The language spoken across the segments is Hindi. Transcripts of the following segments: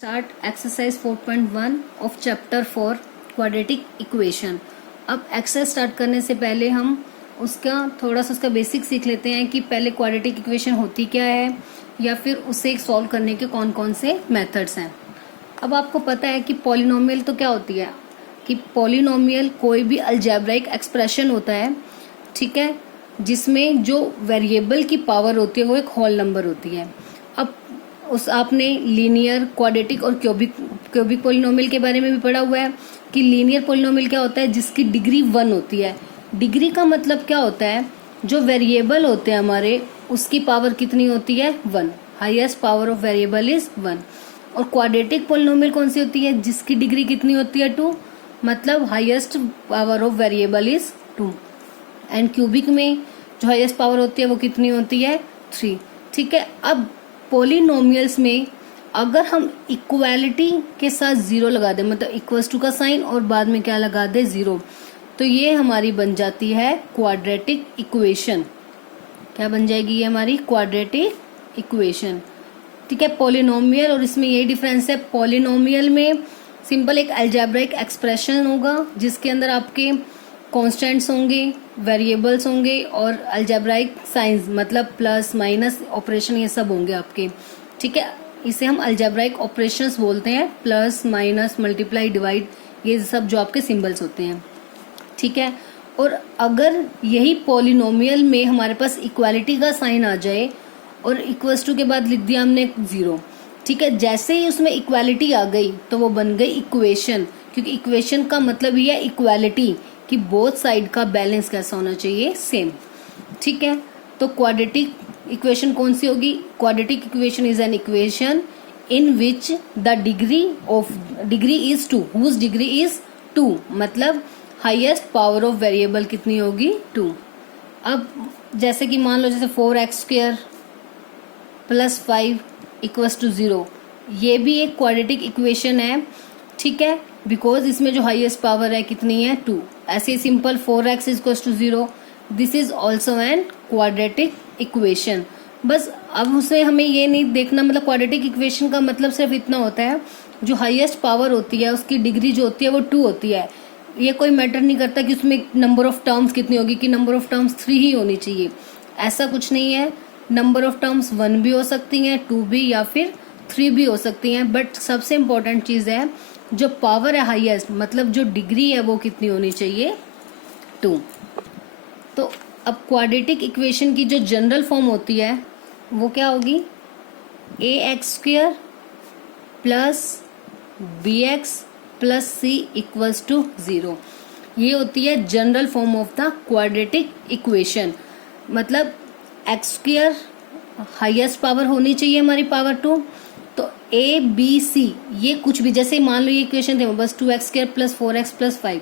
Start exercise 4.1 of chapter 4 quadratic equation. अब एक्सरसाइज स्टार्ट करने से पहले हम थोड़ा सा उसका बेसिक सीख लेते हैं कि पहले क्वाड्रेटिक इक्वेशन होती क्या है या फिर उसे सॉल्व करने के कौन कौन से मेथड्स हैं। अब आपको पता है कि पॉलिनोमियल तो क्या होती है कि पॉलिनोमियल कोई भी अलजेब्राइक एक्सप्रेशन होता है, ठीक है, जिसमें जो वेरिएबल की पावर होती है वो एक होल नंबर होती है। अब आपने लीनियर, क्वाड्रेटिक और क्यूबिक पॉलिनोमियल के बारे में भी पढ़ा हुआ है कि लीनियर पॉलिनोमियल क्या होता है, जिसकी डिग्री 1 होती है। डिग्री का मतलब क्या होता है, जो वेरिएबल होते हैं हमारे उसकी पावर कितनी होती है, 1। Highest power of variable is 1। और क्वाड्रेटिक पॉलिनोमियल कौन सी होती है, जिसकी डिग्री कितनी होती है, 2, मतलब highest power of variable is 2। And cubic में जो हाईएस्ट पावर होती है वो कितनी होती है, 3। ठीक है। अब पॉलिनोमियल्स में अगर हम इक्वालिटी के साथ 0 लगा दें, मतलब इक्वल्स टू का साइन और बाद में क्या लगा दे, 0, तो ये हमारी बन जाती है क्वाड्रेटिक इक्वेशन। क्या बन जाएगी ये हमारी क्वाड्रेटिक इक्वेशन। ठीक है। पॉलिनोमियल और इसमें यही डिफरेंस है, पॉलिनोमियल में सिंपल एक अलजेब्राइक एक्सप्रेशन होगा जिसके अंदर आपके कॉन्स्टेंट्स होंगे, वेरिएबल्स होंगे और अलजेब्राइक साइंस मतलब प्लस माइनस ऑपरेशन ये सब होंगे आपके। ठीक है। इसे हम अलजेब्राइक ऑपरेशंस बोलते हैं, प्लस माइनस मल्टीप्लाई डिवाइड, ये सब जो आपके सिंबल्स होते हैं। ठीक है। और अगर यही पॉलिनोमियल में हमारे पास इक्वालिटी का साइन आ जाए और इक्वल्स टू के बाद लिख दिया हमने 0, ठीक है, जैसे ही उसमें इक्वालिटी आ गई तो वो बन गई इक्वेशन, क्योंकि इक्वेशन का मतलब ही है इक्वालिटी, कि बोथ साइड का बैलेंस कैसा होना चाहिए, सेम। ठीक है। तो क्वाड्रेटिक इक्वेशन कौन सी होगी, quadratic equation is an equation in which the degree is 2, whose degree is 2, मतलब हाईएस्ट पावर ऑफ वेरिएबल कितनी होगी, 2। अब जैसे कि मान लो जैसे 4x² प्लस 5 इक्वल्स टू 0, ये भी एक क्वाड्रेटिक इक्वेशन है। ठीक है, बिकॉज इसमें जो हाईएस्ट पावर है कितनी है, 2। ऐसे simple 4x equals to 0, this is also an quadratic equation. बस अब उसे हमें ये नहीं देखना, मतलब क्वाड्रेटिक इक्वेशन का मतलब सिर्फ इतना होता है, जो हाईएस्ट पावर होती है उसकी डिग्री जो होती है वो 2 होती है। ये कोई मैटर नहीं करता कि उसमें नंबर ऑफ टर्म्स कितनी होगी, कि नंबर ऑफ टर्म्स 3 ही होनी चाहिए, ऐसा कुछ नहीं है। नंबर ऑफ टर्म्स 1 भी हो सकती हैं, 2 भी, या फिर 3 भी हो सकती हैं। बट सबसे इम्पोर्टेंट चीज़ है जो पावर है हाईएस्ट, मतलब जो डिग्री है वो कितनी होनी चाहिए, 2। तो अब क्वाड्रेटिक इक्वेशन की जो जनरल फॉर्म होती है वो क्या होगी, ax² plus bx plus c equals to 0। ये होती है general form of the quadratic equation. मतलब x² हाईएस्ट पावर होनी चाहिए हमारी पावर 2, तो a b c ये कुछ भी, जैसे मान लो ये इक्वेशन थे बस 2x² प्लस 4x प्लस 5।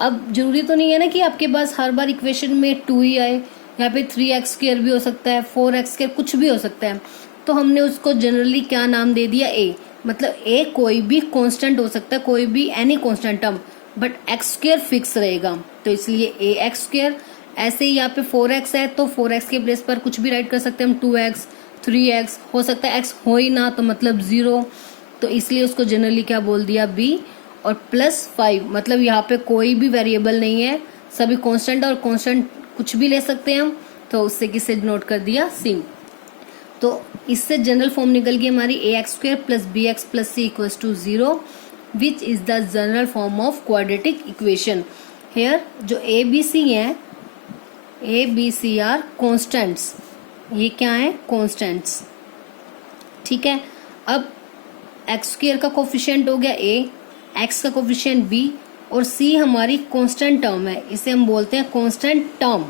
अब जरूरी तो नहीं है ना कि आपके पास हर बार इक्वेशन में 2 ही आए, यहाँ पे 3x² भी हो सकता है, 4x², कुछ भी हो सकता है। तो हमने उसको जनरली क्या नाम दे दिया, a। मतलब a कोई भी कांस्टेंट हो सकता है, कोई भी any constant term, but x² fix रहेगा, तो इसलिए ax²। ऐसे ही यहाँ पे 4x है तो 4x के प्लेस पर कुछ भी राइट कर सकते हैं हम, 2x, 3x, हो सकता है x हो ही ना तो मतलब 0, तो इसलिए उसको जनरली क्या बोल दिया, b। और प्लस 5 मतलब यहाँ पे कोई भी वेरिएबल नहीं है, सभी कांस्टेंट, और कांस्टेंट कुछ भी ले सकते हैं हम, तो उससे किससे नोट कर दिया, c। तो इससे जनरल फॉर्म निकल गई हमारी ax² plus bx plus c equals to 0, which is the general form of quadratic equation. Here जो a b c है, a b c are constants, ये क्या है, कॉन्स्टेंट्स। ठीक है। अब x² का कोफिशिएंट हो गया a, x का कोफिशिएंट b और c हमारी कांस्टेंट टर्म है, इसे हम बोलते हैं कांस्टेंट टर्म।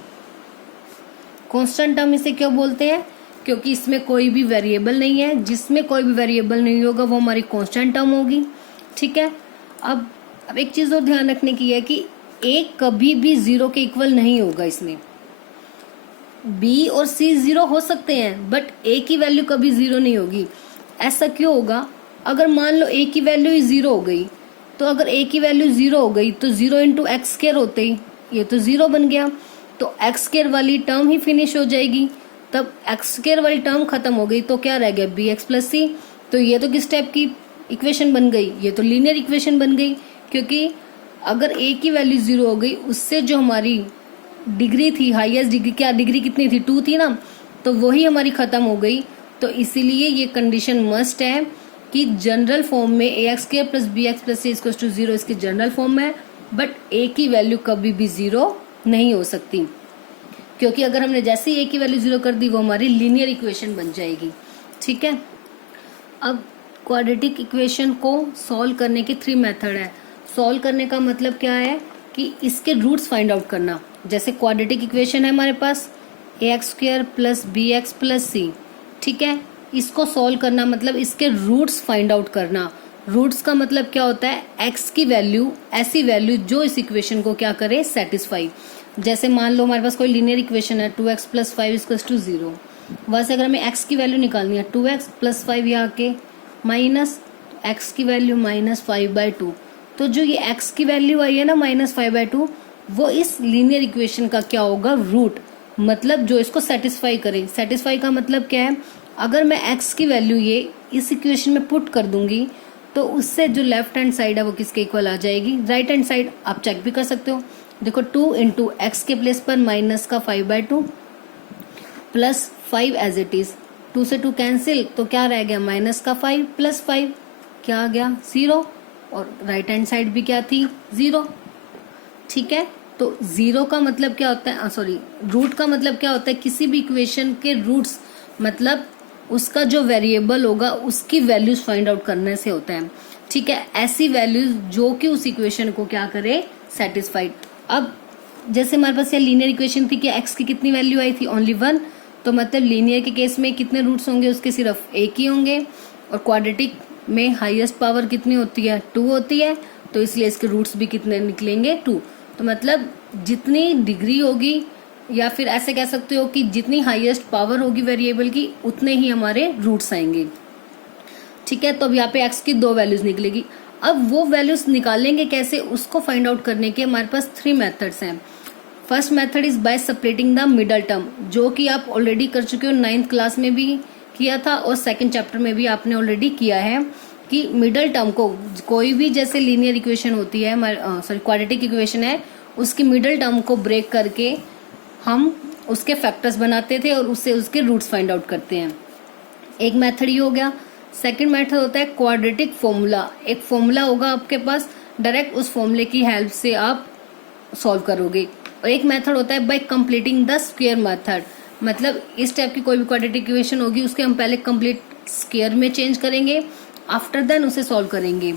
कांस्टेंट टर्म इसे क्यों बोलते हैं, क्योंकि इसमें कोई भी वेरिएबल नहीं है, जिसमें कोई भी वेरिएबल नहीं होगा वो हमारी कांस्टेंट टर्म होगी। ठीक है। अब एक चीज और ध्यान रखने की है कि a कभी भी 0 के इक्वल नहीं होगा, इसमें b और c 0 हो सकते हैं बट a की वैल्यू कभी 0 नहीं होगी। ऐसा क्यों होगा, अगर मान लो a की वैल्यू ही 0 हो गई, तो अगर a की वैल्यू 0 हो गई तो 0 इंटू x² होते ही ये तो 0 बन गया, तो x² वाली टर्म ही फिनिश हो जाएगी। तब x² वाली टर्म खत्म हो गई तो क्या रह गया, bx प्लस c। तो ये तो किस टाइप की इक्वेशन बन गई, ये तो लीनियर इक्वेशन बन गई, क्योंकि अगर ए की वैल्यू 0 हो गई, उससे जो हमारी डिग्री थी, हाईएस्ट डिग्री, क्या डिग्री कितनी थी, 2 थी ना, तो वही हमारी खत्म हो गई। तो इसीलिए ये कंडीशन मस्ट है कि जनरल फॉर्म में ax² + bx + c = 0 इसकी जनरल फॉर्म है, बट a की वैल्यू कभी भी 0 नहीं हो सकती, क्योंकि अगर हमने जैसे ही a की वैल्यू 0 कर दी वो हमारी लीनियर इक्वेशन बन जाएगी। ठीक है, अब क्वाड्रेटिक इक्वेशन को सॉल्व करने के 3 मेथड है। सॉल्व करने का मतलब क्या है कि इसके रूट्स फाइंड आउट करना। जैसे क्वाड्रेटिक इक्वेशन है हमारे पास ax² + bx + c, ठीक है, इसको सॉल्व करना मतलब इसके रूट्स फाइंड आउट करना। रूट्स का मतलब क्या होता है, x की वैल्यू, ऐसी वैल्यू जो इस इक्वेशन को क्या करे, सेटिस्फाई। जैसे मान लो हमारे पास कोई लीनियर इक्वेशन है 2x + 5 = 0, वहां से अगर हमें x की वैल्यू निकालनी है 2x + 5 यहाँ के माइनस x की वैल्यू -5/2, तो जो ये x की वैल्यू आई है ना -5/2, वो इस लीनियर इक्वेशन का क्या होगा, रूट, मतलब जो इसको सेटिस्फाई करे। सेटिस्फाई का मतलब क्या है, अगर मैं x की वैल्यू ये इस इक्वेशन में पुट कर दूंगी तो उससे जो लेफ्ट हैंड साइड है वो किसके इक्वल आ जाएगी, राइट हैंड साइड। आप चेक भी कर सकते हो, देखो 2 × x के प्लेस पर -5/2 प्लस 5 एज इट इज, 2 से 2 कैंसिल, तो क्या रह गया, -5 + 5 क्या आ गया, 0, और राइट हैंड साइड भी क्या थी, 0। ठीक है, तो 0 का मतलब क्या होता है, सॉरी, रूट का मतलब क्या होता है, किसी भी इक्वेशन के रूट्स मतलब उसका जो वेरिएबल होगा उसकी वैल्यूज फाइंड आउट करने से होता है। ठीक है, ऐसी वैल्यूज जो कि उस इक्वेशन को क्या करे, सेटिस्फाइड। अब जैसे हमारे पास ये लीनियर इक्वेशन थी कि x की कितनी वैल्यू आई थी, ओनली 1, तो मतलब लीनियर के केस में कितने रूट्स होंगे, उसके सिर्फ एक ही होंगे, और क्वाड्रेटिक में हाईएस्ट पावर कितनी होती है, 2 होती है, तो इसलिए इसके रूट्स भी कितने निकलेंगे, 2। तो मतलब जितनी डिग्री होगी, या फिर ऐसे कह सकते हो कि जितनी हाईएस्ट पावर होगी वेरिएबल की, उतने ही हमारे रूट्स आएंगे। ठीक है, तो अब यहाँ पे x की 2 वैल्यूज निकलेगी। अब वो वैल्यूज निकालेंगे कैसे, उसको फाइंड आउट करने के हमारे पास 3 मेथड्स हैं। First method is by separating the middle term, जो कि आप ऑलरेडी कर चुके हो, 9th क्लास में भी किया था और 2nd चैप्टर में भी आपने ऑलरेडी किया है, कि मिडल टर्म को कोई भी जैसे लीनियर इक्वेशन होती है, सॉरी क्वाड्रेटिक इक्वेशन है, उसकी मिडल टर्म को ब्रेक करके हम उसके फैक्टर्स बनाते थे और उससे उसके रूट्स फाइंड आउट करते हैं। एक मेथड ये हो गया। सेकंड मेथड होता है क्वाड्रेटिक फॉर्मूला। एक फॉर्मूला होगा आपके पास, डायरेक्ट उस फॉर्मूले की हेल्प से आप सॉल्व करोगे। और एक मेथड होता है bye completing the square method, मतलब इस टाइप की कोई भी क्वाड्रेटिक इक्वेशन होगी उसके हम पहले कंप्लीट स्क्वायर में चेंज करेंगे, आफ्टर देन उसे सॉल्व करेंगे।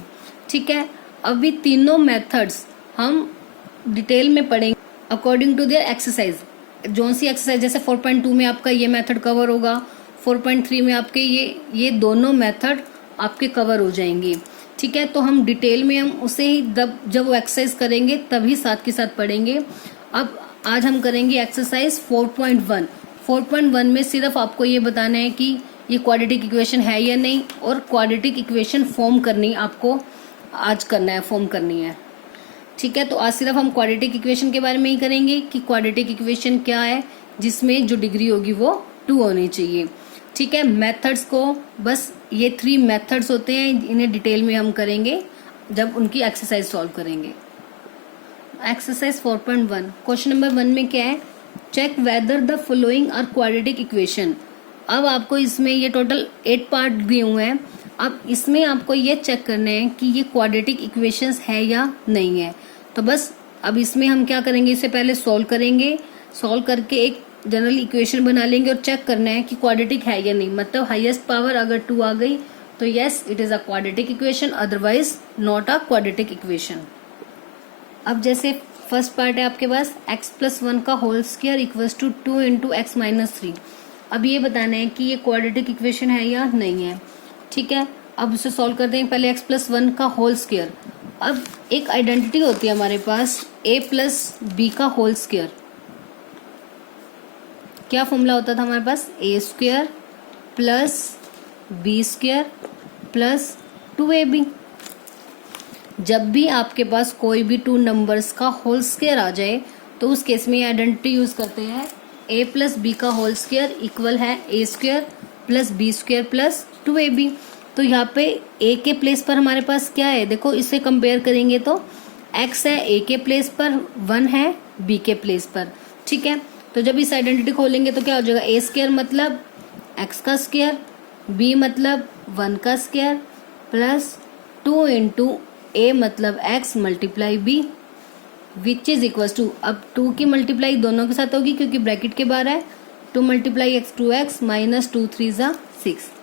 ठीक है, अभी तीनों मेथड्स हम डिटेल में पढ़ेंगे अकॉर्डिंग टू देयर एक्सरसाइज। जो सी एक्सरसाइज, जैसे 4.2 में आपका ये मेथड कवर होगा, 4.3 में आपके ये दोनों मेथड आपके कवर हो जाएंगे। ठीक है, तो हम डिटेल में हम उसे ही जब वो एक्सरसाइज करेंगे तभी साथ के साथ पढ़ेंगे। अब आज हम करेंगे एक्सरसाइज 4.1। 4.1 में सिर्फ आपको ये बताना है कि ये क्वाड्रेटिक इक्वेशन है या नहीं, और क्वाड्रेटिक इक्वेशन फॉर्म करनी आपको आज करना है, फॉर्म करनी है। ठीक है, तो आज सिर्फ हम क्वाड्रेटिक इक्वेशन के बारे में ही करेंगे कि क्वाड्रेटिक इक्वेशन क्या है जिसमें जो डिग्री होगी वो 2 होनी चाहिए। ठीक है, मेथड्स को बस ये 3 मेथड्स होते हैं, इन्हें डिटेल में हम करेंगे जब उनकी एक्सरसाइज सॉल्व करेंगे। एक्सरसाइज 4.1 क्वेश्चन नंबर 1 में क्या है, check whether the following are quadratic equation. अब आपको इसमें ये टोटल 8 पार्ट दिए हुए हैं। अब इसमें आपको ये चेक करना है कि ये क्वाड्रेटिक इक्वेशंस है या नहीं है। तो बस अब इसमें हम क्या करेंगे, इससे पहले सॉल्व करेंगे, सॉल्व करके एक जनरल इक्वेशन बना लेंगे और चेक करना है कि क्वाड्रेटिक है या नहीं। मतलब हाईएस्ट पावर अगर 2 आ गई तो yes it is a quadratic equation, otherwise not a quadratic equation. अब जैसे फर्स्ट पार्ट है आपके पास x + 1 का whole square equals to 2 × x - 3। अब ये बताना है कि ये क्वाड्रेटिक इक्वेशन है या नहीं है। ठीक है, अब उसे सॉल्व करते हैं। पहले x + 1 का होल स्क्वायर। अब एक आइडेंटिटी होती है हमारे पास a + b का होल स्क्वायर। क्या फॉर्मूला होता था हमारे पास, a² + b² + 2ab। जब भी आपके पास कोई भी 2 नंबर्स का होल स्क्वायर आ जाए तो उस केस में आइडेंटिटी यूज करते हैं, a + b का होल स्क्वायर इक्वल है a² + b² + 2ab। तो यहाँ पे a के प्लेस पर हमारे पास क्या है, देखो इससे कंपेयर करेंगे तो x है a के प्लेस पर, 1 है b के प्लेस पर, ठीक है। तो जब इस आइडेंटिटी खोलेंगे तो क्या हो जाएगा, a स्क्वायर मतलब x का स्क्वायर, b मतलब 1 का स्क्वायर प्लस 2 इंटू a मतलब x multiply b which is equal to, अब 2 की मल्टीप्लाई दोनों के साथ होगी क्योंकि ब्रैकेट के बाहर है, 2 मल्टीप्लाई एक्स 2x माइनस 2 3 ज़ा 6।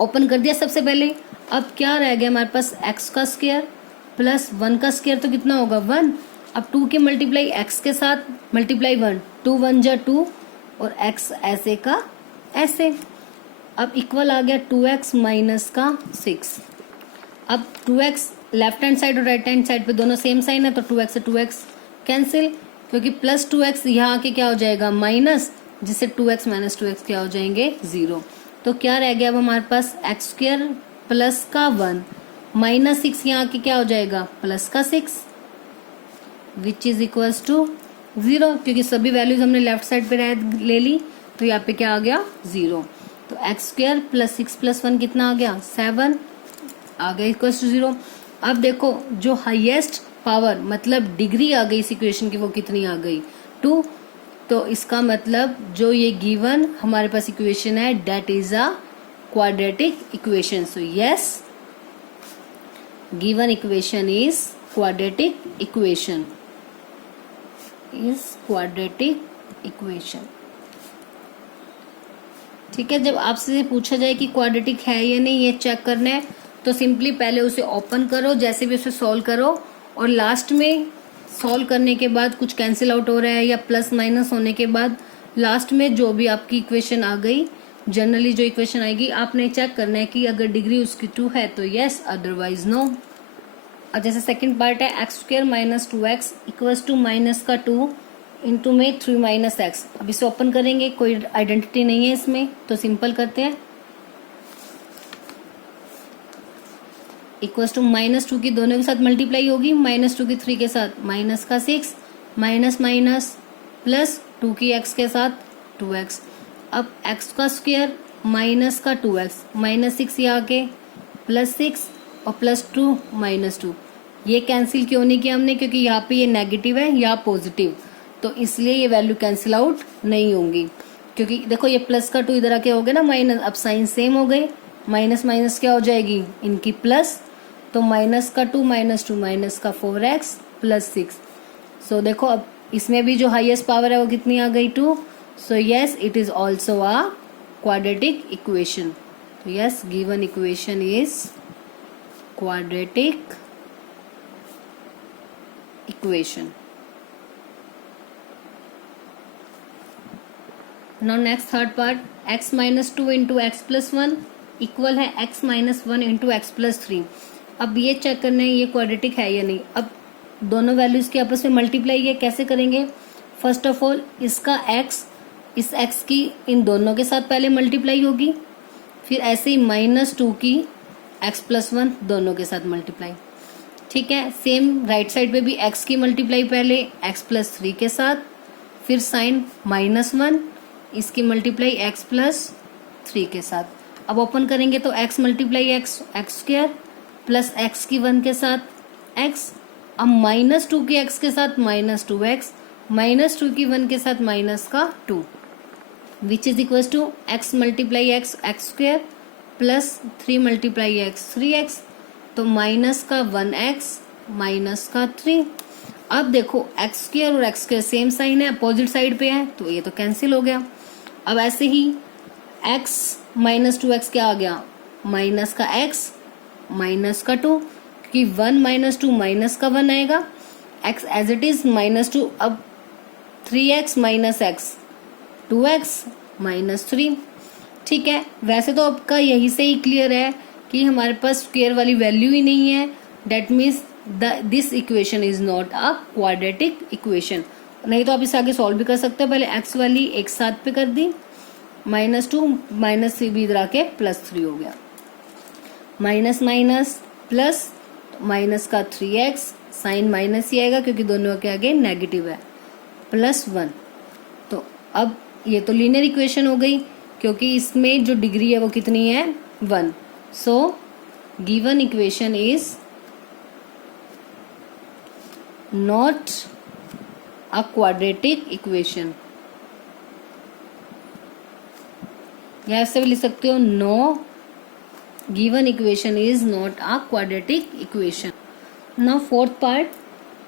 ओपन कर दिया सबसे पहले। अब क्या रह गया हमारे पास, x का स्क्वायर प्लस 1 का स्क्वायर तो कितना होगा 1। अब 2 के मल्टीप्लाई x के साथ मल्टीप्लाई 1, 2 1 जा 2 और x ऐसे का ऐसे। अब इक्वल आ गया 2x माइनस का 6। अब 2x लेफ्ट हैंड साइड और राइट हैंड साइड पे दोनों सेम साइन है तो 2x से 2x कैंसिल, क्योंकि प्लस 2x यहाँ आके क्या हो जाएगा माइनस, जिससे 2x माइनस 2x क्या हो जाएंगे 0। तो क्या रह गया अब हमारे पास x स्क्वायर प्लस का 1 माइनस 6 यहाँ आके क्या हो जाएगा प्लस का 6 विच इज इक्वल्स टू 0, क्योंकि सभी वैल्यूज हमने लेफ्ट साइड पे ले ली तो यहाँ पे क्या आ गया 0। तो x स्क्वायर प्लस 6 प्लस 1 कितना आ गया 7 आ गया इक्वल्स टू 0। अब देखो जो हाईएस्ट पावर मतलब डिग्री आ गई इस इक्वेशन की वो कितनी आ गई 2। तो इसका मतलब जो ये गिवन हमारे पास इक्वेशन है that is a quadratic equation. So yes, given equation is quadratic equation, is quadratic equation. ठीक है, जब आपसे पूछा जाए कि क्वाड्रेटिक है या नहीं ये चेक करना है तो सिंपली पहले उसे ओपन करो, जैसे भी उसे सॉल्व करो, और लास्ट में सॉल्व करने के बाद कुछ कैंसिल आउट हो रहा है या प्लस माइनस होने के बाद लास्ट में जो भी आपकी इक्वेशन आ गई, जनरली जो इक्वेशन आएगी आपने चेक करना है कि अगर डिग्री उसकी 2 है तो यस, अदरवाइज नो। और जैसे सेकंड पार्ट है X square minus 2x equals to minus का 2 इंटू में 3 माइनस एक्स। अब इसे ओपन करेंगे, कोई आइडेंटिटी नहीं है इसमें तो सिंपल करते हैं। इक्वल्स टू -2 की दोनों के साथ मल्टीप्लाई होगी, -2 की 3 के साथ माइनस का 6 माइनस माइनस प्लस 2 की x के साथ 2x। अब x का स्क्वायर माइनस का 2x माइनस 6 यहाँ के प्लस 6 और प्लस 2 माइनस 2। ये कैंसिल क्यों नहीं किया हमने, क्योंकि यहाँ पे ये नेगेटिव है यहाँ पॉजिटिव, तो इसलिए ये वैल्यू कैंसिल आउट नहीं होंगी। क्योंकि देखो ये प्लस का 2 इधर आके हो गया ना माइनस, अब साइन सेम हो गए, माइनस माइनस क्या हो जाएगी इनकी प्लस, तो माइनस का 2 माइनस 2 माइनस का 4x प्लस 6। सो देखो अब इसमें भी जो हाईएस्ट पावर है वो कितनी आ गई 2। So yes, it is also a quadratic equation. Yes, given equation is quadratic equation. Now next third part, x minus 2 into X plus 1 equal है x minus 1 into X plus 3। अब ये चेक करना है ये क्वाड्रेटिक है या नहीं। अब दोनों वैल्यूज के आपस में मल्टीप्लाई है, कैसे करेंगे, फर्स्ट ऑफ ऑल इसका x इस x की इन दोनों के साथ पहले मल्टीप्लाई होगी, फिर ऐसे ही -2 की x प्लस 1 दोनों के साथ मल्टीप्लाई। ठीक है, सेम राइट साइड पे भी x की मल्टीप्लाई पहले x प्लस 3 के साथ, फिर साइन -1 इसकी मल्टीप्लाई x प्लस 3 के साथ। अब ओपन करेंगे तो x multiply x square plus x की 1 के साथ x, अब -2 की x के साथ -2x -2 की 1 के साथ माइनस का 2 which is equal to x multiply x square plus 3 multiply x 3x, तो माइनस का 1x माइनस का 3। अब देखो x स्क्वायर और x स्क्वायर सेम साइन है, अपोजिट साइड पे है तो ये तो कैंसिल हो गया। अब ऐसे ही x माइनस 2x क्या आ गया माइनस का x माइनस का 2, क्योंकि 1 माइनस 2 माइनस का 1 आएगा, x एज इट इज -2। अब 3x minus x 2x minus 3। ठीक है, वैसे तो आपका यही से ही क्लियर है कि हमारे पास स्क्वायर वाली वैल्यू ही नहीं है, that means this equation is not a quadratic equation. नहीं तो आप इसे आगे सॉल्व भी कर सकते हो, पहले x वाली एक साथ पे कर दी, -2 -3 भी इधर आके +3 हो गया, माइनस माइनस प्लस माइनस का 3x साइन माइनस ही आएगा क्योंकि दोनों के आगे नेगेटिव है, +1। तो अब ये तो लीनियर इक्वेशन हो गई क्योंकि इसमें जो डिग्री है वो कितनी है 1। So given equation is not a quadratic equation, या ऐसे भी लिख सकते हो, no given equation is not a quadratic equation. Now fourth part,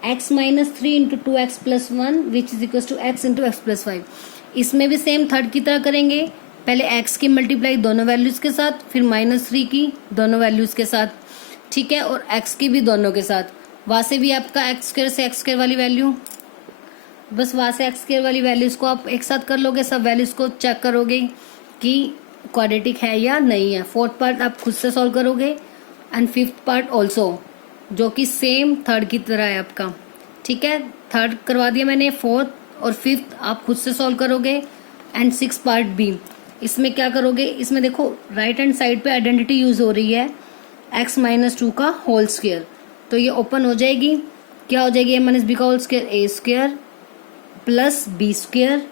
x minus 3 into 2x plus 1 which is equal to x into X plus 5। इसमें भी सेम थर्ड की तरह करेंगे, पहले x की मल्टीप्लाई दोनों वैल्यूज के साथ, फिर -3 की दोनों वैल्यूज के साथ, ठीक है, और x की भी दोनों के साथ। वहां से भी आपका x स्क्वायर से x स्क्वायर वाली वैल्यू, बस वहां से x स्क्वायर वाली वैल्यूज को आप एक साथ कर लोगे, सब वैल्यूज को चेक करोगे कि क्वाड्रेटिक है या नहीं है। फोर्थ पार्ट आप खुद से सॉल्व करोगे एंड फिफ्थ पार्ट ऑल्सो, जो कि सेम थर्ड की तरह है आपका, ठीक है। थर्ड करवा दिया मैंने, फोर्थ और फिफ्थ आप खुद से सॉल्व करोगे एंड सिक्स पार्ट भी। इसमें क्या करोगे, इसमें देखो राइट हैंड साइड पे आइडेंटिटी यूज हो रही है x माइनस 2 का होल स्क्वायर, तो ये ओपन हो जाएगी, क्या हो जाएगी, a माइनस बी का whole square a square plus B square,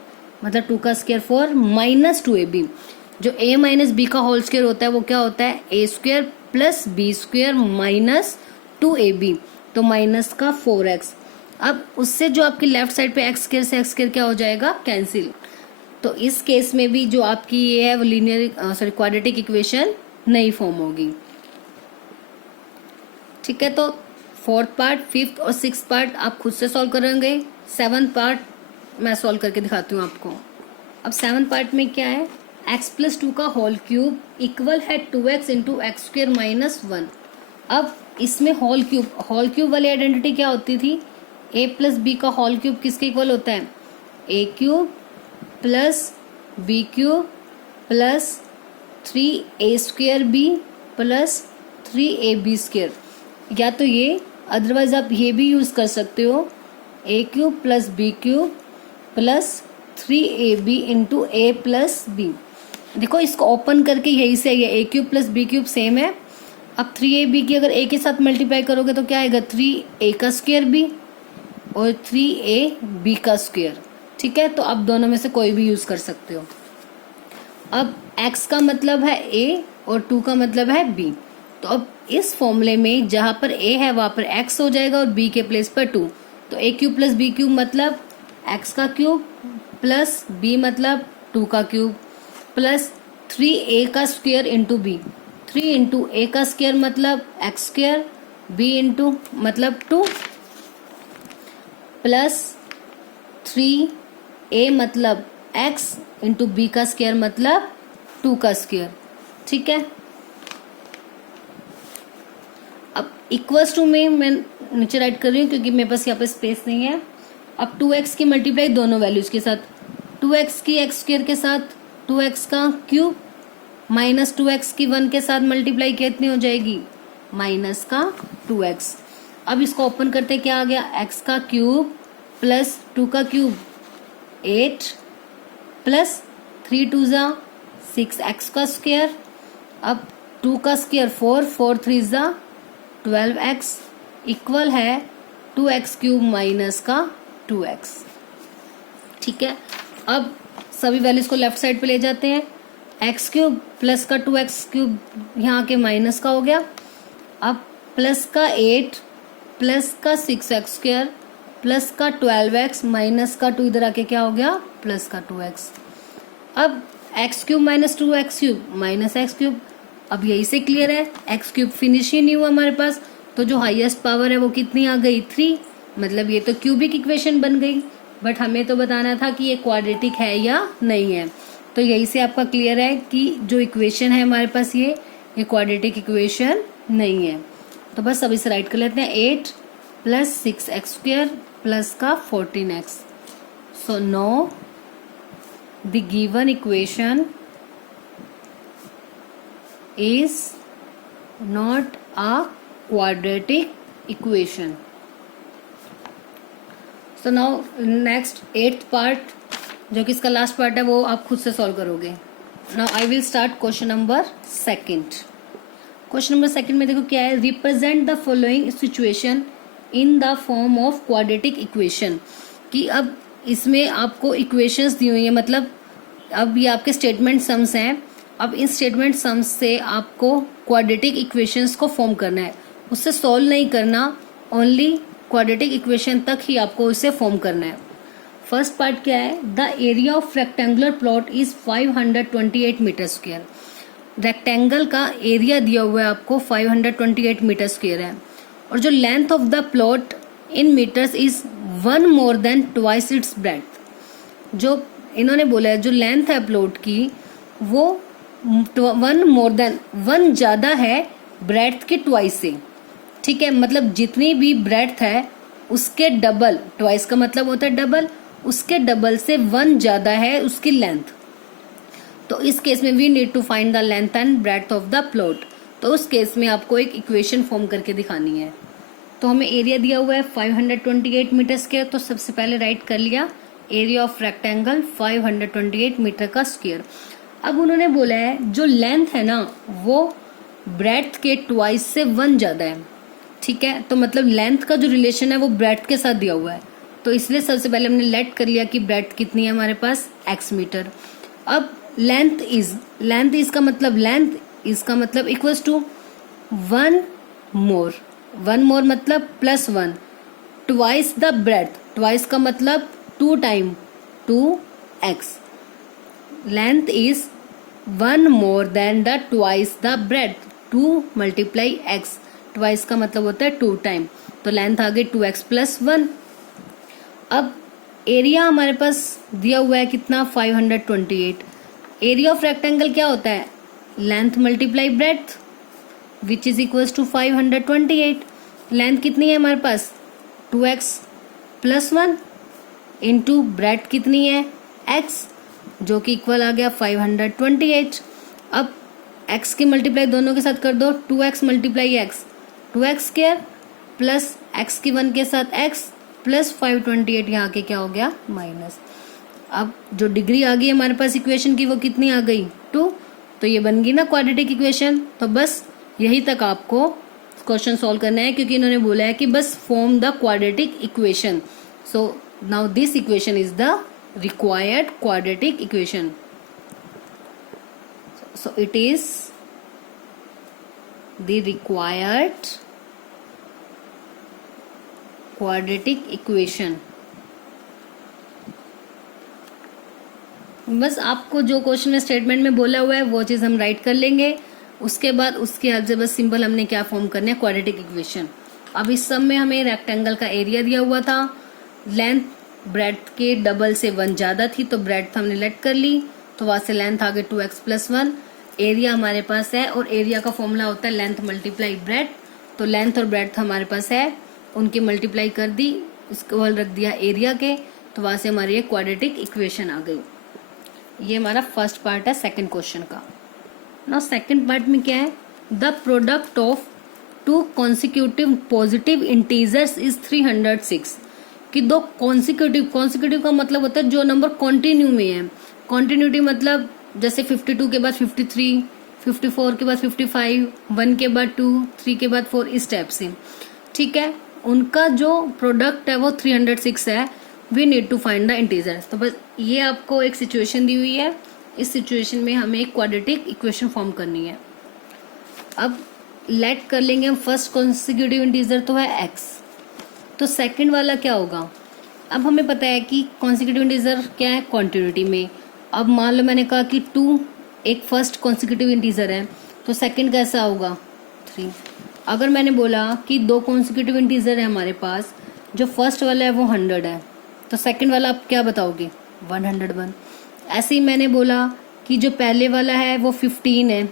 मतलब 2 का स्क्वायर 4 माइनस 2ab। जो a माइनस बी का होल स्क्वायर होता है वो क्या होता है, a square plus B square minus 2ab, तो माइनस का 4x। अब उससे जो आपकी लेफ्ट साइड पे एक्स स्क्वायर से एक्स स्क्वायर क्या हो जाएगा, कैंसिल। तो इस केस में भी जो आपकी ये है वो लीनियर क्वाड्रेटिक इक्वेशन नहीं फॉर्म होगी, ठीक है। तो फोर्थ पार्ट, फिफ्थ और सिक्स पार्ट आप खुद से सॉल्व करेंगे, सेवंथ पार्ट मैं सॉल्व करके दिखाती हूँ आपको। अब सेवंथ पार्ट में क्या है, x प्लस 2 का होल क्यूब इक्वल है 2x into x square minus 1। अब इसमें होल क्यूब वाली आइडेंटिटी क्या होती थी, a प्लस बी का होल क्यूब किसके इक्वल होता है, a cube plus B cube plus 3a square B plus 3ab square, या तो ये, अदरवाइज आप ये भी यूज कर सकते हो, a cube plus B cube plus 3ab into a plus B. देखो इसको ओपन करके यही से ये a cube plus B cube same है। अब 3ab की अगर a के साथ मल्टीप्लाई करोगे तो क्या आएगा, 3a का स्क्वायर बी और 3ab का स्क्वायर, ठीक है। तो आप दोनों में से कोई भी यूज कर सकते हो। अब x का मतलब है a और 2 का मतलब है b, तो अब इस फॉर्मूले में जहां पर a है वहां पर x हो जाएगा और b के प्लेस पर 2, तो a cube plus B cube मतलब x का क्यूब प्लस b मतलब 2 का क्यूब प्लस 3a का square into B, 3 into a का स्क्वायर मतलब x स्क्वायर, b इंटू मतलब 2 प्लस 3a मतलब x इंटू बी का स्क्वायर मतलब 2 का स्क्वायर, ठीक है। अब इक्वल्स टू में मैं नीचे राइट कर रही हूँ क्योंकि मेरे पास यहाँ पे स्पेस नहीं है। अब 2x की मल्टीप्लाई दोनों वैल्यूज के साथ, 2x की एक्स स्क्वायर के साथ 2x का क्यूब माइनस 2x की 1 के साथ मल्टीप्लाई कितनी हो जाएगी, माइनस का 2x। अब इसको ओपन करते क्या आ गया, x का क्यूब प्लस 2 का क्यूब 8 प्लस 3 2 जा 6x का स्क्वायर, अब 2 का स्क्वायर 4 4 3 जा 12x इक्वल है 2x क्यूब माइनस का 2x, ठीक है। अब सभी वैल्यूज को लेफ्ट साइड पे ले जाते हैं, x क्यूब प्लस का 2x क्यूब यहाँ के माइनस का हो गया, अब प्लस का 8 प्लस का 6x स्क्वायर प्लस का 12x माइनस का 2 इधर आके क्या हो गया, प्लस का 2x। अब x cube minus 2x cube minus x cube, अब यही से क्लियर है, x क्यूब फिनिश ही नहीं हुआ हमारे पास, तो जो हाईएस्ट पावर है वो कितनी आ गई, 3, मतलब ये तो क्यूबिक इक्वेशन बन गई, बट हमें तो बताना था कि ये क्वाड्रेटिक है या नहीं है। तो यही से आपका क्लियर है कि जो इक्वेशन है हमारे पास ये क्वाड्रेटिक इक्वेशन नहीं है। तो बस अब इसे राइट कर लेते हैं, 8 प्लस 6x स्क्वायर प्लस का 14x। So know the given equation is not a quadratic equation. So now next 8th part, जो कि इसका लास्ट पार्ट है, वो आप खुद से सॉल्व करोगे। Now I will start question number 2. Question number 2 में देखो क्या है, represent the following situation in the form of quadratic equation. कि अब इसमें आपको इक्वेशंस दी हुई है, मतलब अब ये आपके स्टेटमेंट सम्स हैं, अब इन स्टेटमेंट सम्स से आपको क्वाड्रेटिक इक्वेशंस को फॉर्म करना है, उससे सॉल्व नहीं करना, ओनली क्वाड्रेटिक इक्वेशन तक ही आपको इसे फॉर्म करना है। फर्स्ट पार्ट क्या है, the area of rectangular plot is 528 metre square. Rectangle का एरिया दिया हुआ है आपको 528 मीटर स्क्वायर है, और जो length of the plot in metres is 1 more than twice its breadth. जो इन्होंने बोला है जो लेंथ है प्लॉट की वो 1 मोर देन 1 ज़्यादा है ब्रेड्थ के ट्वाइस से, ठीक है। मतलब जितनी भी ब्रेड्थ है उसके डबल, ट्वाइस का मतलब होता है डबल, उसके डबल से 1 ज़्यादा है उसकी लेंथ। तो इस केस में we need to find the length and breadth of the plot. तो उस केस में आपको एक इक्वेशन फॉर्म करके दिखानी है। तो हमें एरिया दिया हुआ है 528 मीटर स्क्वायर, तो सबसे पहले राइट कर लिया एरिया ऑफ रेक्टेंगल 528 मीटर का स्क्वायर। अब उन्होंने बोला है जो लेंथ है ना वो ब्रेड्थ के ट्वाइस से 1 ज़्यादा है, ठीक है। तो मतलब लेंथ का जो रिलेशन है वो ब्रेड्थ के साथ दिया हुआ है, तो इसलिए सबसे पहले हमने लेट कर लिया कि ब्रेड्थ कितनी है हमारे पास x मीटर। अब लेंथ इज का मतलब इक्वल्स टू 1 मोर मतलब +1 ट्वाइस द ब्रेड्थ, ट्वाइस का मतलब 2 time 2x। Length is 1 more then the twice the breadth, 2 multiply x, twice का मतलब होता है 2 टाइम, तो लेंथ आ गई 2x + 1। अब एरिया हमारे पास दिया हुआ है कितना 528। एरिया ऑफ रेक्टेंगल क्या होता है, length multiply breadth which is equals to 528। Length कितनी है हमारे पास 2x + 1 इंटू ब्रेड्थ कितनी है x, जो कि इक्वल आ गया 528। अब x की मल्टीप्लाई दोनों के साथ कर दो, 2x multiply x 2x square plus x की 1 के साथ x प्लस 528 यहाँ के क्या हो गया माइनस। अब जो डिग्री आ गई हमारे पास इक्वेशन की वो कितनी आ गई 2, तो ये बन गई ना क्वाड्रेटिक इक्वेशन। तो बस यही तक आपको क्वेश्चन सॉल्व करना है, क्योंकि इन्होंने बोला है कि बस form the quadratic equation. So now this equation is the required quadratic equation. So it is the required quadratic equation. बस आपको जो क्वेश्चन में स्टेटमेंट में बोला हुआ है वो चीज हम राइट कर लेंगे, उसके बाद उसके हेल्प से बस सिंपल हमने क्या फॉर्म करना है क्वाड्रेटिक इक्वेशन। अब इस सब में हमें रेक्टेंगल का एरिया दिया हुआ था, लेंथ ब्रेड्थ के डबल से 1 ज्यादा थी, तो ब्रेड्थ हमने लेट कर ली, तो वहां से लेंथ आ गई 2x + 1। एरिया हमारे पास है और एरिया का फॉर्मूला होता है लेंथ मल्टीप्लाई ब्रेड्थ, तो लेंथ और ब्रेड्थ हमारे पास है, उनकी मल्टीप्लाई कर दी, उसको हल रख दिया एरिया के, तो वहां से हमारी एक क्वाड्रेटिक इक्वेशन आ गई। ये हमारा फर्स्ट पार्ट है सेकंड क्वेश्चन का। नाउ सेकंड पार्ट में क्या है, the product of 2 consecutive positive integers is 306। कि 2 कॉन्सिक्यूटिव का मतलब होता है जो नंबर कॉन्टिन्यू में है। कॉन्टिन्यूटी मतलब जैसे 52 के बाद 53, 54 के बाद 55, 1 के बाद 2, 3 के बाद 4, इस टाइप से, ठीक है। उनका जो प्रोडक्ट है वो 306 है। We need to find the integers. तो बस ये आपको एक सिचुएशन दी हुई है, इस सिचुएशन में हमें एक क्वाड्रेटिक इक्वेशन फॉर्म करनी है। अब लेट कर लेंगे हम फर्स्ट कॉन्सिक्यूटिव इंटीजर तो है x, तो सेकंड वाला क्या होगा। अब हमें पता है कि कॉन्सिक्यूटिव इंटीजर क्या है कॉन्टिन्यूटी में। अब मान लो मैंने कहा कि 2 एक फर्स्ट कॉन्सिक्यूटिव इंटीजर है, तो सेकंड कैसा होगा 3। अगर मैंने बोला कि 2 कॉन्सिक्यूटिव इंटीजर है हमारे पास, जो फर्स्ट वाला है वो 100 है, तो सेकंड वाला आप क्या बताओगे 101। ऐसे ही मैंने बोला कि जो पहले वाला है वो 15 है,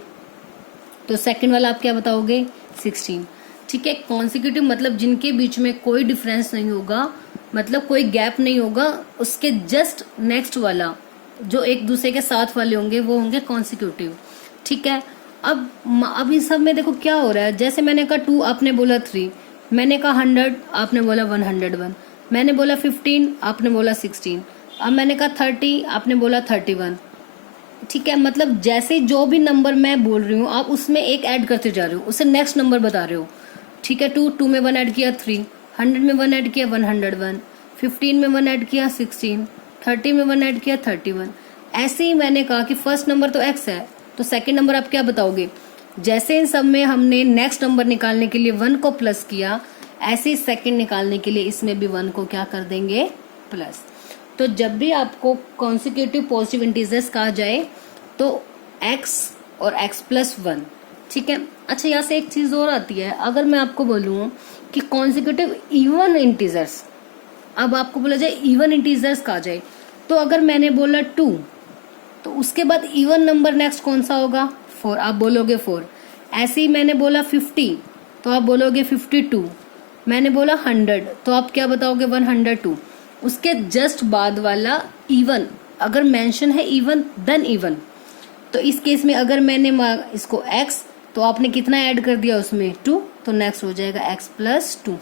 तो सेकंड वाला आप क्या बताओगे 16, ठीक है। कॉन्सिक्यूटिव मतलब जिनके बीच में कोई डिफरेंस नहीं होगा, मतलब कोई गैप नहीं होगा, उसके जस्ट नेक्स्ट वाला जो एक दूसरे के साथ वाले होंगे वो होंगे कॉन्सिक्यूटिव, ठीक है। अब इस सब में देखो क्या हो रहा है, जैसे मैंने कहा 2 आपने बोला 3, मैंने कहा 100 आपने बोला 101, मैंने बोला 15 आपने बोला 16, अब मैंने कहा 30 आपने बोला 31, ठीक है। मतलब जैसे जो भी नंबर मैं बोल रही हूँ आप उसमें एक ऐड करते जा रहे हो, उससे नेक्स्ट नंबर बता रहे हो, ठीक है। 2 में 1 ऐड किया 3, 100 में 1 ऐड किया 101, 15 में 1 ऐड किया 16, 30 में 1 ऐड किया 31। ऐसे ही मैंने कहा कि फर्स्ट नंबर तो x है, तो सेकंड नंबर आप क्या बताओगे जैसे इन सब में हमने नेक्स्ट नंबर निकालने के लिए 1 को प्लस किया, ऐसे ही सेकंड निकालने के लिए इसमें भी 1 को क्या कर देंगे, प्लस। तो जब भी आपको कॉन्सिक्यूटिव पॉजिटिव इंटीजर्स कहा जाए तो x और x प्लस 1, ठीक है। अच्छा, यहाँ से एक चीज और आती है, अगर मैं आपको बोलूँ कि कॉन्सिक्यूटिव इवन इंटीजर्स, अब आपको बोला जाए इवन इंटीजर्स कहा जाए, तो अगर मैंने बोला 2 तो उसके बाद इवन नंबर नेक्स्ट कौन सा होगा, 4, आप बोलोगे 4। ऐसे ही मैंने बोला 50 तो आप बोलोगे 52। मैंने बोला 100 तो आप क्या बताओगे, 102। उसके जस्ट बाद वाला इवन, अगर मेंशन है इवन देन इवन, तो इस केस में अगर मैंने इसको x तो आपने कितना ऐड कर दिया उसमें 2, तो नेक्स्ट हो जाएगा x प्लस 2,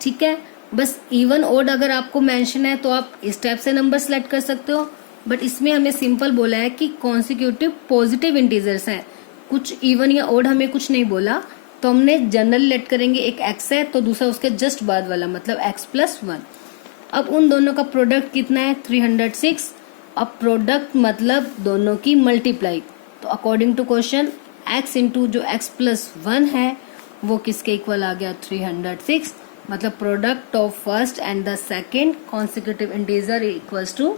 ठीक है। बस इवन ओड अगर आपको मेंशन है तो आप इस टाइप से नंबर सेलेक्ट कर सकते हो, बट इसमें हमें सिंपल बोला है कि कॉन्सिक्यूटिव पॉजिटिव इंटीजर्स हैं, कुछ इवन या ओड हमें कुछ नहीं बोला, तो हमने जनरल लेट करेंगे, एक x है तो दूसरा उसके जस्ट बाद वाला मतलब x प्लस 1। अब उन दोनों का प्रोडक्ट कितना है, 306। अब प्रोडक्ट मतलब दोनों की मल्टीप्लाई, तो according to question x into जो x प्लस 1 है वो किसके इक्वल आ गया, 306। मतलब product of first and the second consecutive integer equals to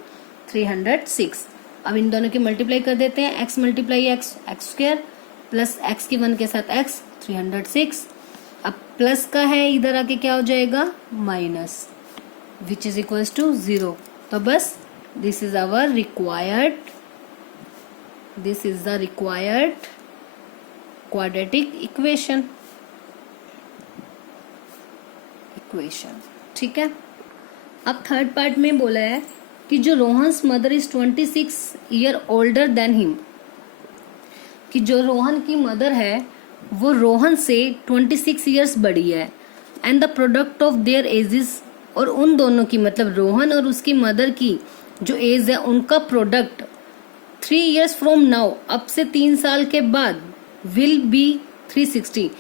306। अब इन दोनों की मल्टीप्लाई कर देते हैं, x multiply x, x square plus x की 1 के साथ x, 306। अब प्लस का है, इधर आके क्या हो जाएगा, minus, which is equals to 0। तो बस this is our required, this is the required quadratic equation, ठीक है। अब थर्ड पार्ट में बोला है कि जो Rohan's mother is 26 year older than him, कि जो रोहन की मदर है वो रोहन से 26 ईयर्स बड़ी है, and the product of there edges, और उन दोनों की मतलब रोहन और उसकी मदर की जो एज है उनका प्रोडक्ट 3 ईयर्स फ्रॉम नाउ, अब से 3 साल के बाद, विल बी 360।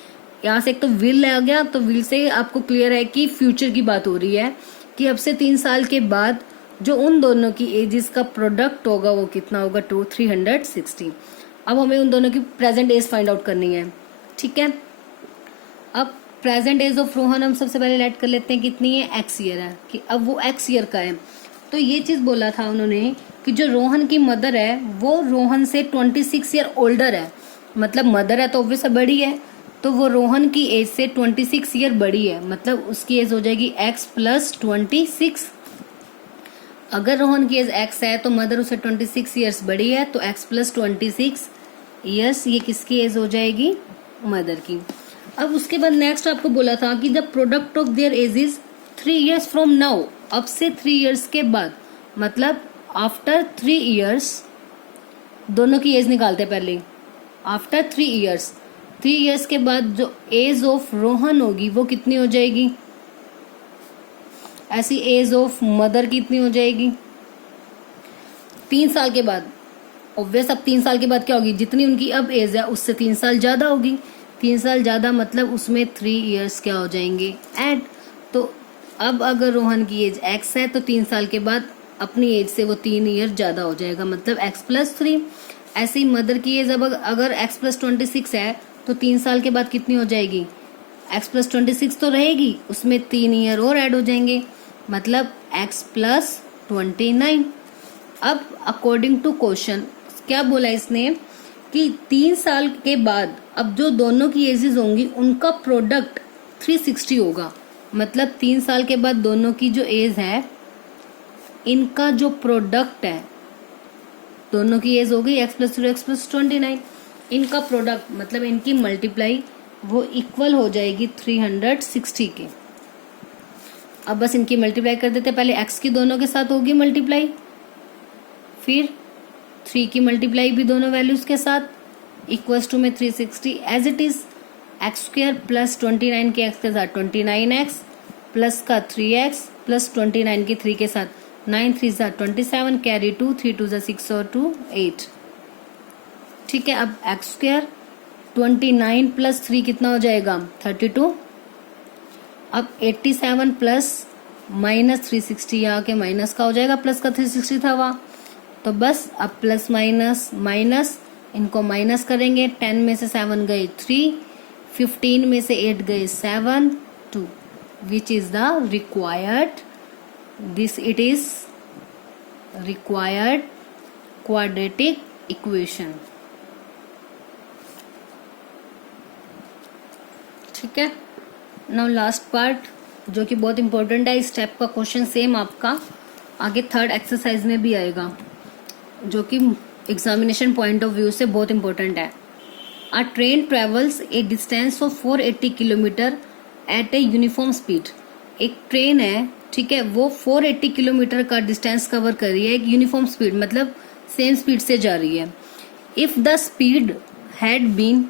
यहाँ से एक तो विल आ गया, तो विल से आपको क्लियर है कि फ्यूचर की बात हो रही है, कि अब से 3 साल के बाद जो उन दोनों की एजेस का प्रोडक्ट होगा वो कितना होगा, 360। अब हमें उन दोनों की प्रेजेंट एज फाइंड आउट करनी है, ठीक है। अब प्रेजेंट एज ऑफ रोहन हम सबसे पहले लेट कर लेते हैं, कितनी है, x ईयर है, कि अब वो x ईयर का है। तो ये चीज बोला था उन्होंने कि जो रोहन की मदर है वो रोहन से 26 ईयर ओल्डर है, मतलब मदर है तो ऑब्वियस बड़ी है, तो वो रोहन की एज से 26 ईयर बड़ी है, मतलब उसकी एज हो जाएगी x प्लस 26। अगर रोहन की एज x है तो मदर उसे 26 ईयर्स बड़ी है, तो x प्लस 26 ईयर्स ये किसकी एज हो जाएगी, मदर की। अब उसके बाद नेक्स्ट आपको बोला था कि the product of their age is 3 years from now, अब से 3 ईयर्स के बाद, मतलब आफ्टर 3 ईयर्स, दोनों की एज निकालते पहले, आफ्टर 3 ईयर्स, 3 ईयर्स के बाद जो एज ऑफ रोहन होगी वो कितनी हो जाएगी, ऐसी एज ऑफ मदर कितनी हो जाएगी 3 साल के बाद। ऑब्वियस अब 3 साल के बाद क्या होगी, जितनी उनकी अब एज है उससे 3 साल ज्यादा होगी, 3 साल ज्यादा मतलब उसमें 3 ईयर्स क्या हो जाएंगे, ऐड। तो अब अगर रोहन की एज x है तो 3 साल के बाद अपनी एज से वो 3 ईयर ज्यादा हो जाएगा, मतलब x प्लस 3। ऐसे ही मदर की एज अब अगर x प्लस 26 है तो 3 साल के बाद कितनी हो जाएगी, x प्लस 26 तो रहेगी, उसमें 3 ईयर और ऐड हो जाएंगे, मतलब x प्लस 29। अब अकॉर्डिंग टू क्वेश्चन क्या बोला इसने कि 3 साल के बाद अब जो दोनों की एजेस होंगी उनका प्रोडक्ट 360 होगा, मतलब 3 साल के बाद दोनों की जो एज है इनका जो प्रोडक्ट है, दोनों की एज हो गई x प्लस 2 x प्लस 29, इनका प्रोडक्ट मतलब इनकी मल्टीप्लाई वो इक्वल हो जाएगी 360 के। अब बस इनकी मल्टीप्लाई कर देते, पहले x की दोनों के साथ होगी मल्टीप्लाई, फिर 3 की मल्टीप्लाई भी दोनों वैल्यूज के साथ, इक्वल्स टू में 360 as it is, x square plus 29 के x के साथ 29x प्लस का 3x प्लस 29 के 3 के साथ 9 3 सा 27, कैरी 2 3 2 सा 6 और 2 8, ठीक है। अब एक्स स्क्वायर 29 प्लस 3 कितना हो जाएगा 32। अब 87 प्लस माइनस 360 यहाँ के माइनस का हो जाएगा, प्लस का 360 था वहाँ, तो बस अब प्लस माइनस माइनस इनको माइनस करेंगे, 10 में से 7 गए 3, 15 में से 8 गए 7, 2, which is the required, this it is required quadratic equation. ठीक है, नाउ लास्ट पार्ट जो कि बहुत इंपॉर्टेंट है, इस टाइप का क्वेश्चन सेम आपका आगे थर्ड एक्सरसाइज में भी आएगा, जो कि एग्जामिनेशन पॉइंट ऑफ व्यू से बहुत इंपॉर्टेंट है। A train travels a distance of 480 kilometre at a uniform speed. एक ट्रेन है, ठीक है, वो 480 किलोमीटर का डिस्टेंस कवर कर रही है एक यूनिफॉर्म स्पीड, मतलब सेम स्पीड से जा रही है। If the speed had been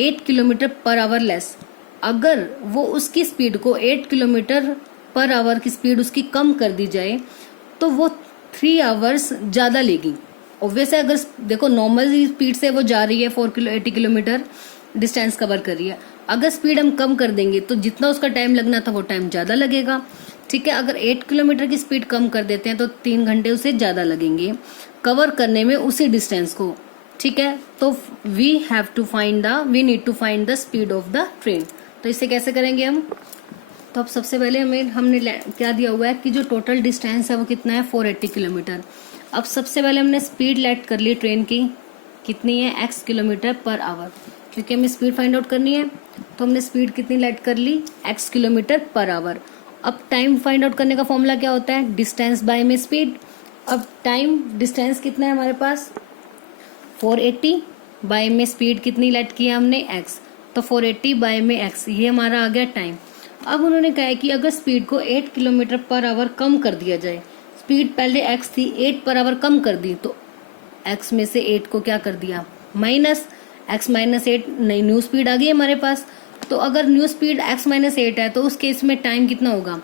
8 kilometre per hour less, अगर वो उसकी स्पीड को 8 किलोमीटर पर आवर की स्पीड उसकी कम कर दी जाए तो वो 3 आवर्स ज़्यादा लेगी। ऑब्वियस है, अगर देखो नॉर्मल स्पीड से वो जा रही है 80 किलोमीटर डिस्टेंस कवर कर रही है, अगर स्पीड हम कम कर देंगे तो जितना उसका टाइम लगना था वो टाइम ज़्यादा लगेगा। ठीक है, अगर 8 किलोमीटर की स्पीड कम कर देते हैं तो 3 घंटे उसे ज़्यादा लगेंगे कवर करने में उसी डिस्टेंस को। ठीक है, तो we need to find the speed of the train. तो इसे कैसे करेंगे हम? तो अब सबसे पहले हमने क्या दिया हुआ है कि जो टोटल डिस्टेंस है वो कितना है 480 किलोमीटर। अब सबसे पहले हमने स्पीड लेट कर ली ट्रेन की, कितनी है x किलोमीटर पर आवर, क्योंकि हमें स्पीड फाइंड आउट करनी है तो हमने स्पीड कितनी लेट कर ली x किलोमीटर पर आवर। अब टाइम फाइंड आउट करने का फॉर्मूला क्या होता है? डिस्टेंस बाय में स्पीड। अब टाइम डिस्टेंस कितना है हमारे पास 480, बाय में स्पीड कितनी लेट की है हमने x, तो 480 बाय में x, ये हमारा आ गया टाइम। अब उन्होंने कहा है कि अगर स्पीड को 8 किलोमीटर पर आवर कम कर दिया जाए, स्पीड पहले x थी 8 पर आवर कम कर दी, तो x में से 8 को क्या कर दिया माइनस, x माइनस 8 नई न्यू स्पीड आ गई हमारे पास। तो अगर न्यू स्पीड x माइनस 8 है तो उस केस में टाइम कितना होगा?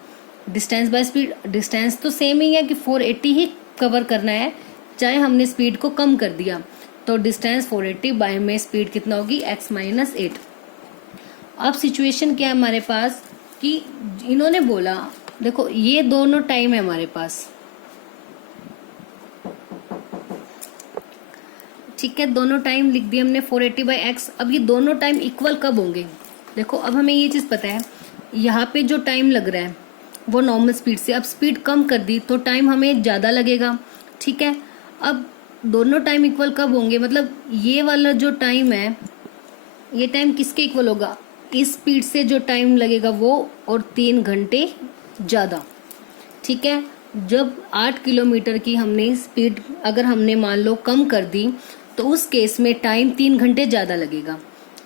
डिस्टेंस बाय स्पीड, डिस्टेंस तो सेम ही है कि 480 ही कवर करना है चाहे हमने स्पीड को कम कर दिया, तो डिस्टेंस 480 बाय में स्पीड कितना होगी x माइनस 8। अब सिचुएशन क्या है हमारे पास कि इन्होंने बोला, देखो ये दोनों टाइम है हमारे पास, ठीक है, दोनों टाइम लिख दिए हमने 480 बाई एक्स। अब ये दोनों टाइम इक्वल कब होंगे? देखो अब हमें ये चीज़ पता है, यहाँ पे जो टाइम लग रहा है वो नॉर्मल स्पीड से, अब स्पीड कम कर दी तो टाइम हमें ज़्यादा लगेगा। ठीक है, अब दोनों टाइम इक्वल कब होंगे? मतलब ये वाला जो टाइम है ये टाइम किसके इक्वल होगा? इस स्पीड से जो टाइम लगेगा वो, और 3 घंटे ज़्यादा। ठीक है, जब 8 किलोमीटर की हमने स्पीड अगर हमने मान लो कम कर दी तो उस केस में टाइम 3 घंटे ज़्यादा लगेगा।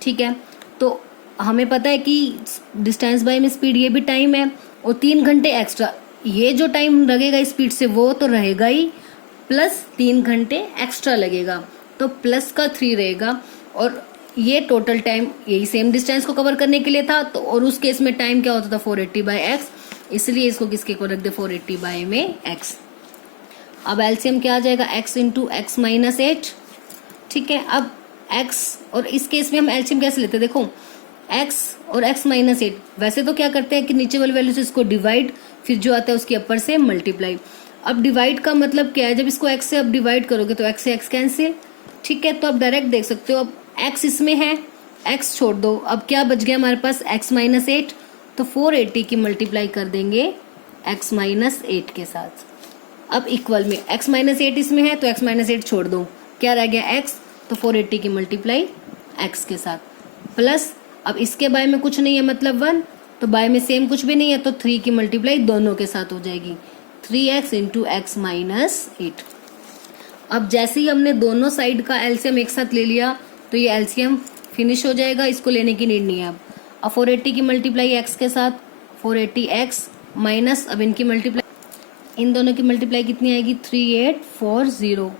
ठीक है, तो हमें पता है कि डिस्टेंस बाय में स्पीड ये भी टाइम है, और 3 घंटे एक्स्ट्रा, ये जो टाइम लगेगा स्पीड से वो तो रहेगा ही, प्लस 3 घंटे एक्स्ट्रा लगेगा, तो प्लस का 3 रहेगा। और ये टोटल टाइम यही सेम डिस्टेंस को कवर करने के लिए था, तो और उस केस में टाइम क्या होता था 480 बाई एक्स, इसलिए इसको किसके को रख दे 480 बाई में x। अब एलसीएम क्या आ जाएगा? x into x minus 8। ठीक है, अब x, और इस केस में हम एलसीएम कैसे लेते हैं? देखो x और x माइनस 8, वैसे तो क्या करते हैं कि नीचे वाली वैल्यू से इसको डिवाइड, फिर जो आता है उसकी अपर से मल्टीप्लाई। अब डिवाइड का मतलब क्या है? जब इसको x से अब डिवाइड करोगे तो x से x कैंसिल। ठीक है, तो आप डायरेक्ट देख सकते हो, अब x इसमें है, x छोड़ दो, अब क्या बच गया हमारे पास x माइनस 8, तो 480 की मल्टीप्लाई कर देंगे x माइनस 8 के साथ। अब इक्वल में x माइनस 8 इसमें है तो x माइनस 8 छोड़ दो, क्या रह गया x, तो 480 की मल्टीप्लाई x के साथ, प्लस अब इसके बाय में कुछ नहीं है मतलब 1, तो बाय में सेम कुछ भी नहीं है, तो 3 की मल्टीप्लाई दोनों के साथ हो जाएगी, 3x इंटू एक्स माइनस 8। अब जैसे ही हमने दोनों साइड का एलसीएम एक साथ ले लिया तो ये एलसीएम फिनिश हो जाएगा, इसको लेने की नीड नहीं है। अब 480 की मल्टीप्लाई एक्स के साथ 480x माइनस, अब इनकी मल्टीप्लाई, इन दोनों की मल्टीप्लाई कितनी आएगी 3840।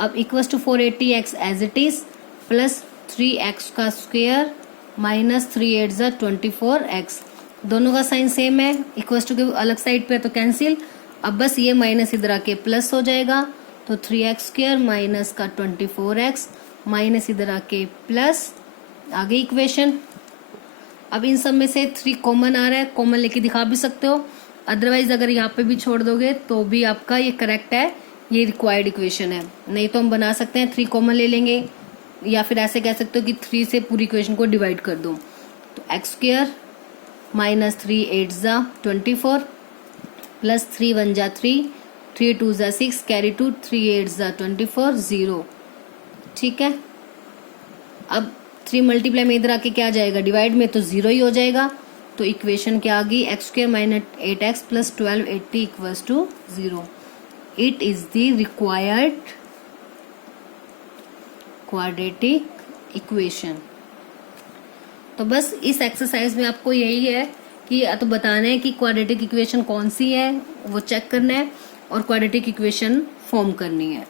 अब equals to 480x as it is plus 3x का स्क्वायर माइनस 3 8 24x, दोनों का साइन सेम है, इक्वल्स टू के अलग साइड पे तो कैंसिल। अब बस ये माइनस इधर आके प्लस हो जाएगा, तो 3x स्क्वायर माइनस का 24x माइनस इधर आके प्लस, आगे इक्वेशन। अब इन सब में से 3 कॉमन आ रहा है, कॉमन लेके दिखा भी सकते हो, अदरवाइज अगर यहाँ पे भी छोड़ दोगे तो भी आपका ये करेक्ट है, ये रिक्वायर्ड इक्वेशन है। नहीं तो हम बना सकते हैं 3 कॉमन ले लेंगे, या फिर ऐसे कह सकते हो कि 3 से पूरी इक्वेशन को डिवाइड कर दो। तो एक्स स्क्वायर माइनस 3 8 ज़ा 24 प्लस 3 1 जा 3 3 2 ज़ा 6 कैरी 2 3 8 ज़ा 24 0। ठीक है, अब 3 मल्टीप्लाई में इधर आके क्या आ जाएगा, डिवाइड में, तो 0 ही हो जाएगा। तो इक्वेशन क्या आ गई, x square minus 8x plus 1280 equals to 0। It is the required quadratic equation. तो बस इस एक्सरसाइज में आपको यही है कि या तो बताना है कि क्वाड्रेटिक इक्वेशन कौन सी है, वो चेक करना है, और क्वाड्रेटिक इक्वेशन फॉर्म करनी है।